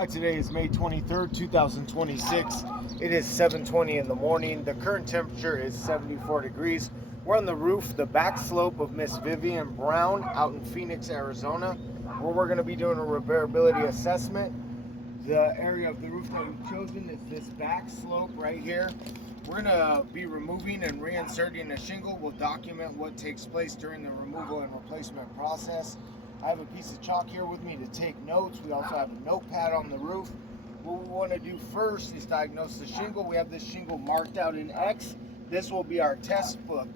Today is May 23rd, 2026. It is 7:20 in the morning. The current temperature is 74 degrees. We're on the roof, the back slope of Miss Vivian Brown out in Phoenix, Arizona, where we're going to be doing a repairability assessment. The area of the roof that we've chosen is this back slope right here. We're going to be removing and reinserting a shingle. We'll document what takes place during the removal and replacement process. I have a piece of chalk here with me to take notes. We also have a notepad on the roof. What we want to do first is diagnose the shingle. We have this shingle marked out in X. This will be our test book.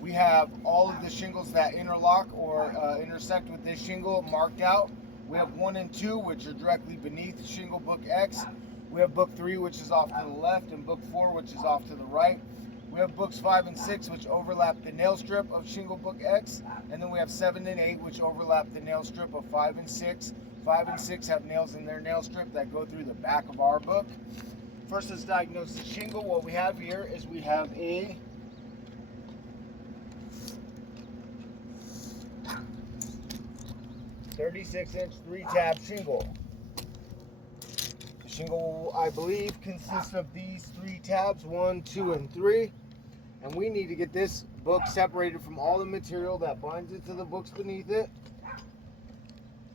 We have all of the shingles that interlock or intersect with this shingle marked out. We have 1 and 2, which are directly beneath shingle book X. We have book 3, which is off to the left, and book 4, which is off to the right. We have books 5 and 6, which overlap the nail strip of shingle book X, and then we have 7 and 8, which overlap the nail strip of 5 and 6. 5 and 6 have nails in their nail strip that go through the back of our book. First, let's diagnose the shingle. What we have here is we have a 36-inch 3-tab shingle. The shingle, I believe, consists of these 3 tabs, 1, 2, and 3. And we need to get this book separated from all the material that binds it to the books beneath it.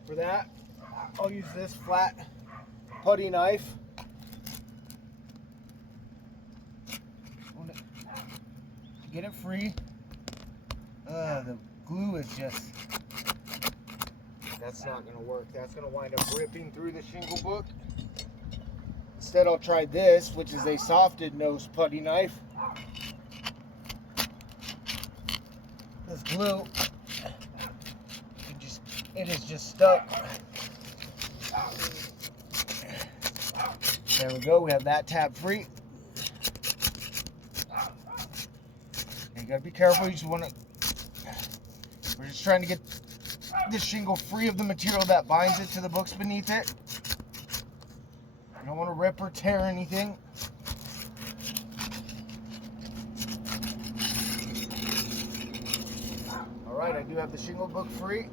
For that, I'll use this flat putty knife. Get it free. The glue is just, that's not going to work. That's going to wind up ripping through the shingle book. Instead, I'll try this, which is a softed nose putty knife. This glue, it is just stuck. There we go. We have that tab free. You gotta be careful. You just want to. We're just trying to get this shingle free of the material that binds it to the books beneath it. You don't want to rip or tear anything. Alright, I do have the shingle book free.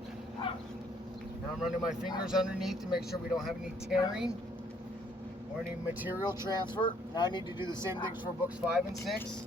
Now I'm running my fingers underneath to make sure we don't have any tearing or any material transfer. Now I need to do the same things for books 5 and 6.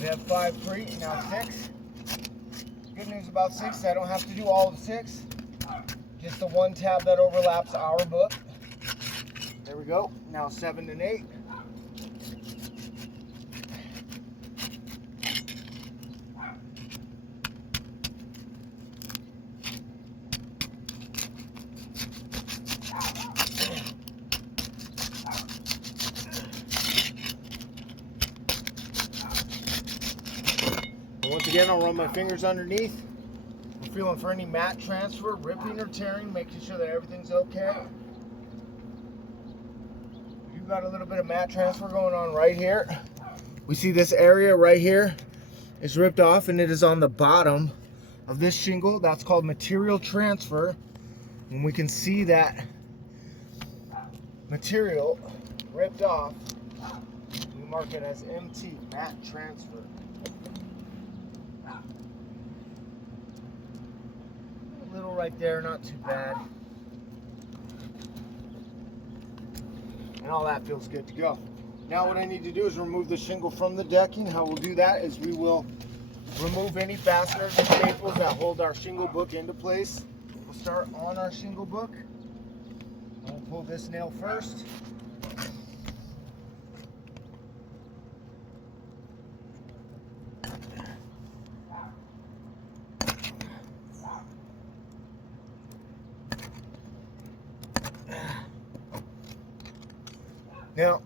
We have 5 free, now 6. Good news about 6, I don't have to do all of 6. Just the 1 tab that overlaps our book. There we go. Now 7 and 8. Once again, I'll run my fingers underneath. I'm feeling for any mat transfer, ripping or tearing, making sure that everything's okay. You've got a little bit of mat transfer going on right here. We see this area right here is ripped off, and it is on the bottom of this shingle. That's called material transfer. And we can see that material ripped off. We mark it as MT, mat transfer. Little right there, not too bad. And all that feels good to go. Now what I need to do is remove the shingle from the decking. How we'll do that is we will remove any fasteners and staples that hold our shingle book into place. We'll start on our shingle book. We'll pull this nail first. Now,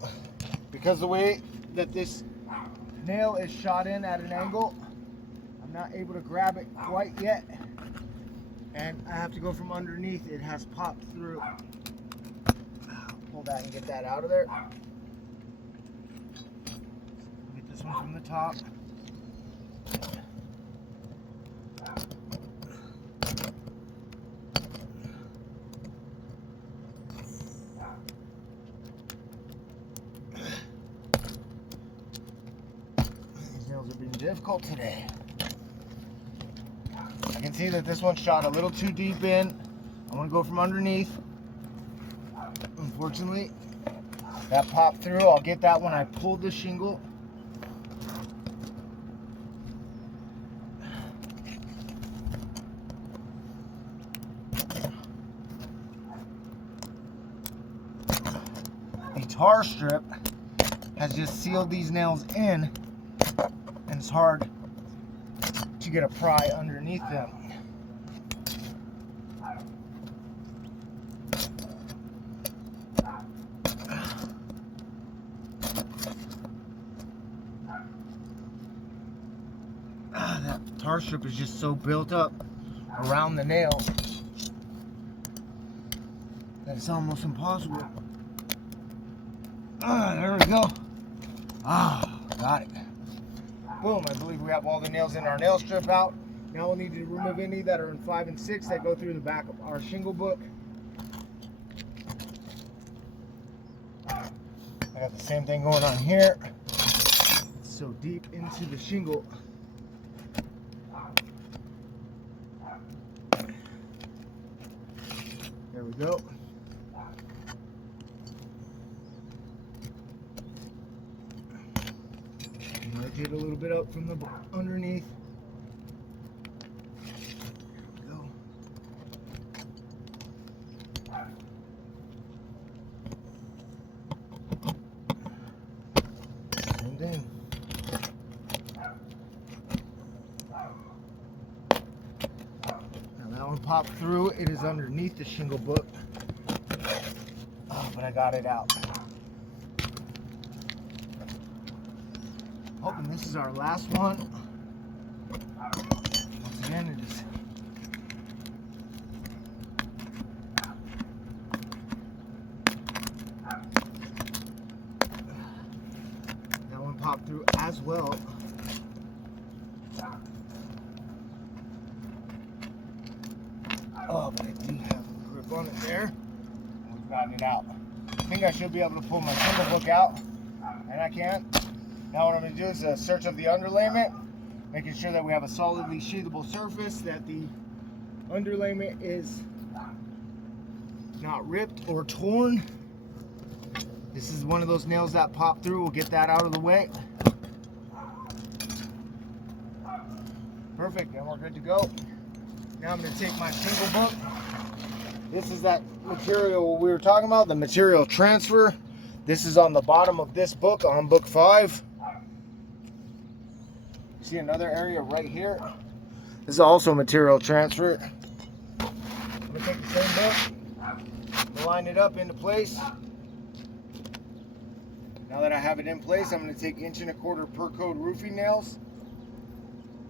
because the way that this nail is shot in at an angle, I'm not able to grab it quite yet, and I have to go from underneath. It has popped through. Pull that and get that out of there. Get this one from the top. nails are being difficult today. I can see that this one shot a little too deep in. I want to go from underneath. Unfortunately, that popped through. I'll get that when I pull the shingle. The tar strip has just sealed these nails in, and it's hard to get a pry underneath them. That tar strip is just so built up around the nail that it's almost impossible. There we go. Got it. Boom, I believe we have all the nails in our nail strip out. Now we'll need to remove any that are in 5 and 6 that go through the back of our shingle book. I got the same thing going on here. It's so deep into the shingle. There we go. Nudge it a little bit up from the underneath. There we go. Same thing. Now that one popped through. It is underneath the shingle book. But I got it out. Hoping this is our last one. Once again, it is that one popped through as well. But I do have a grip on it there. We've gotten it out. I think I should be able to pull my shingle book out, and I can't. Now what I'm going to do is a search of the underlayment, making sure that we have a solidly sheathable surface, that the underlayment is not ripped or torn. This is one of those nails that pop through. We'll get that out of the way. Perfect, and we're good to go. Now I'm going to take my shingle book. This is that material we were talking about, the material transfer. This is on the bottom of this book, on book 5. See another area right here. This is also material transfer. I'm going to take the same book, line it up into place. Now that I have it in place, I'm going to take 1 1/4" per code roofing nails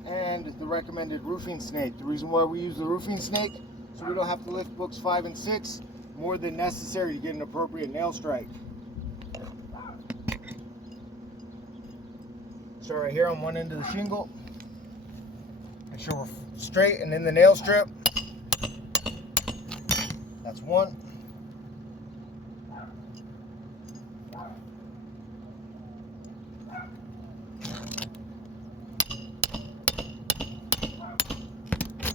and the recommended roofing snake. The reason why we use the roofing snake, so we don't have to lift books 5 and 6 more than necessary to get an appropriate nail strike. So right here on one end of the shingle, make sure we're straight and in the nail strip. That's one.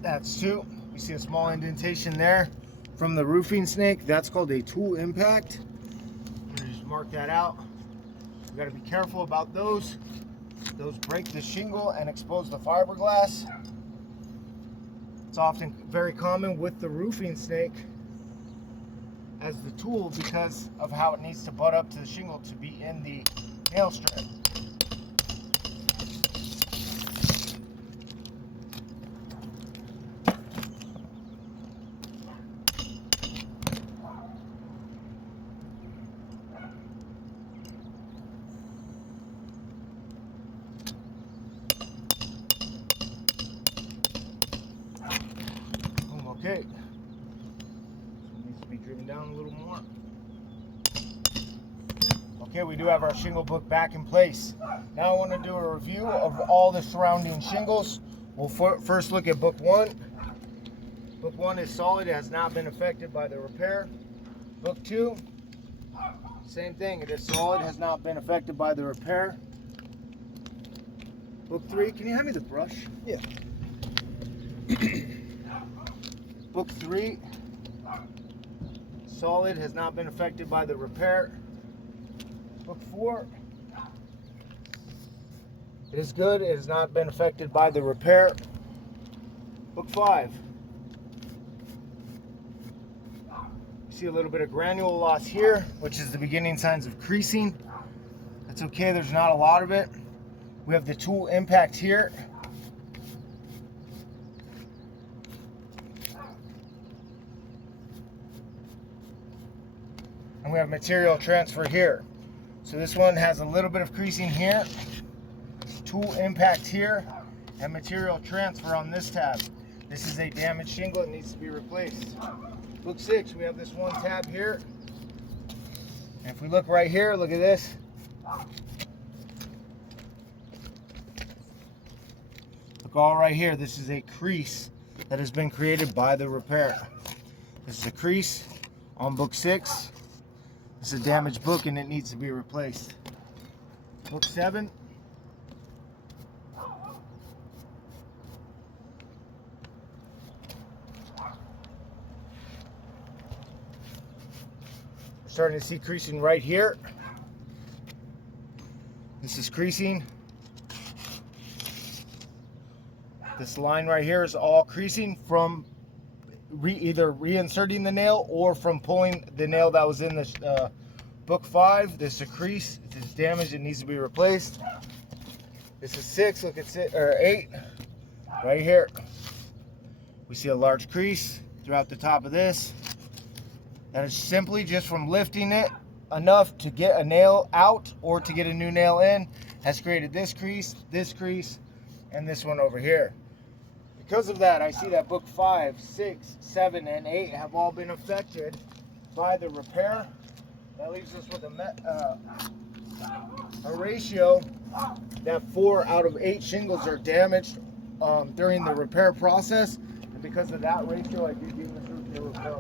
That's 2. You see a small indentation there from the roofing snake. That's called a tool impact. I'm gonna just mark that out. We gotta be careful about those. Those break the shingle and expose the fiberglass. It's often very common with the roofing snake as the tool because of how it needs to butt up to the shingle to be in the nail strip. Okay, so it needs to be driven down a little more. Okay, we do have our shingle book back in place. Now I want to do a review of all the surrounding shingles. We'll first look at book 1. Book 1 is solid, it has not been affected by the repair. Book 2, same thing, it is solid, has not been affected by the repair. Book 3, can you hand me the brush? Yeah. Book 3, solid, has not been affected by the repair. Book 4, it is good, it has not been affected by the repair. Book 5, see a little bit of granule loss here, which is the beginning signs of creasing. That's okay, there's not a lot of it. We have the tool impact here. And we have material transfer here. So this one has a little bit of creasing here, tool impact here, and material transfer on this tab. This is a damaged shingle, it needs to be replaced. Book 6, we have this one tab here. And if we look right here, look at this. Look all right here, this is a crease that has been created by the repair. This is a crease on book 6. This is a damaged book and it needs to be replaced. Book 7. We're starting to see creasing right here. This is creasing. This line right here is all creasing from either reinserting the nail or from pulling the nail that was in this book 5. This is a crease. This is damaged. It needs to be replaced. This is 6. Look at it, or 8. Right here. We see a large crease throughout the top of this. That is simply just from lifting it enough to get a nail out or to get a new nail in. Has created this crease, and this one over here. Because of that, I see that book 5, 6, 7, and 8 have all been affected by the repair. That leaves us with a ratio that 4 out of 8 shingles are damaged during the repair process. And because of that ratio, I do give this roof a repair.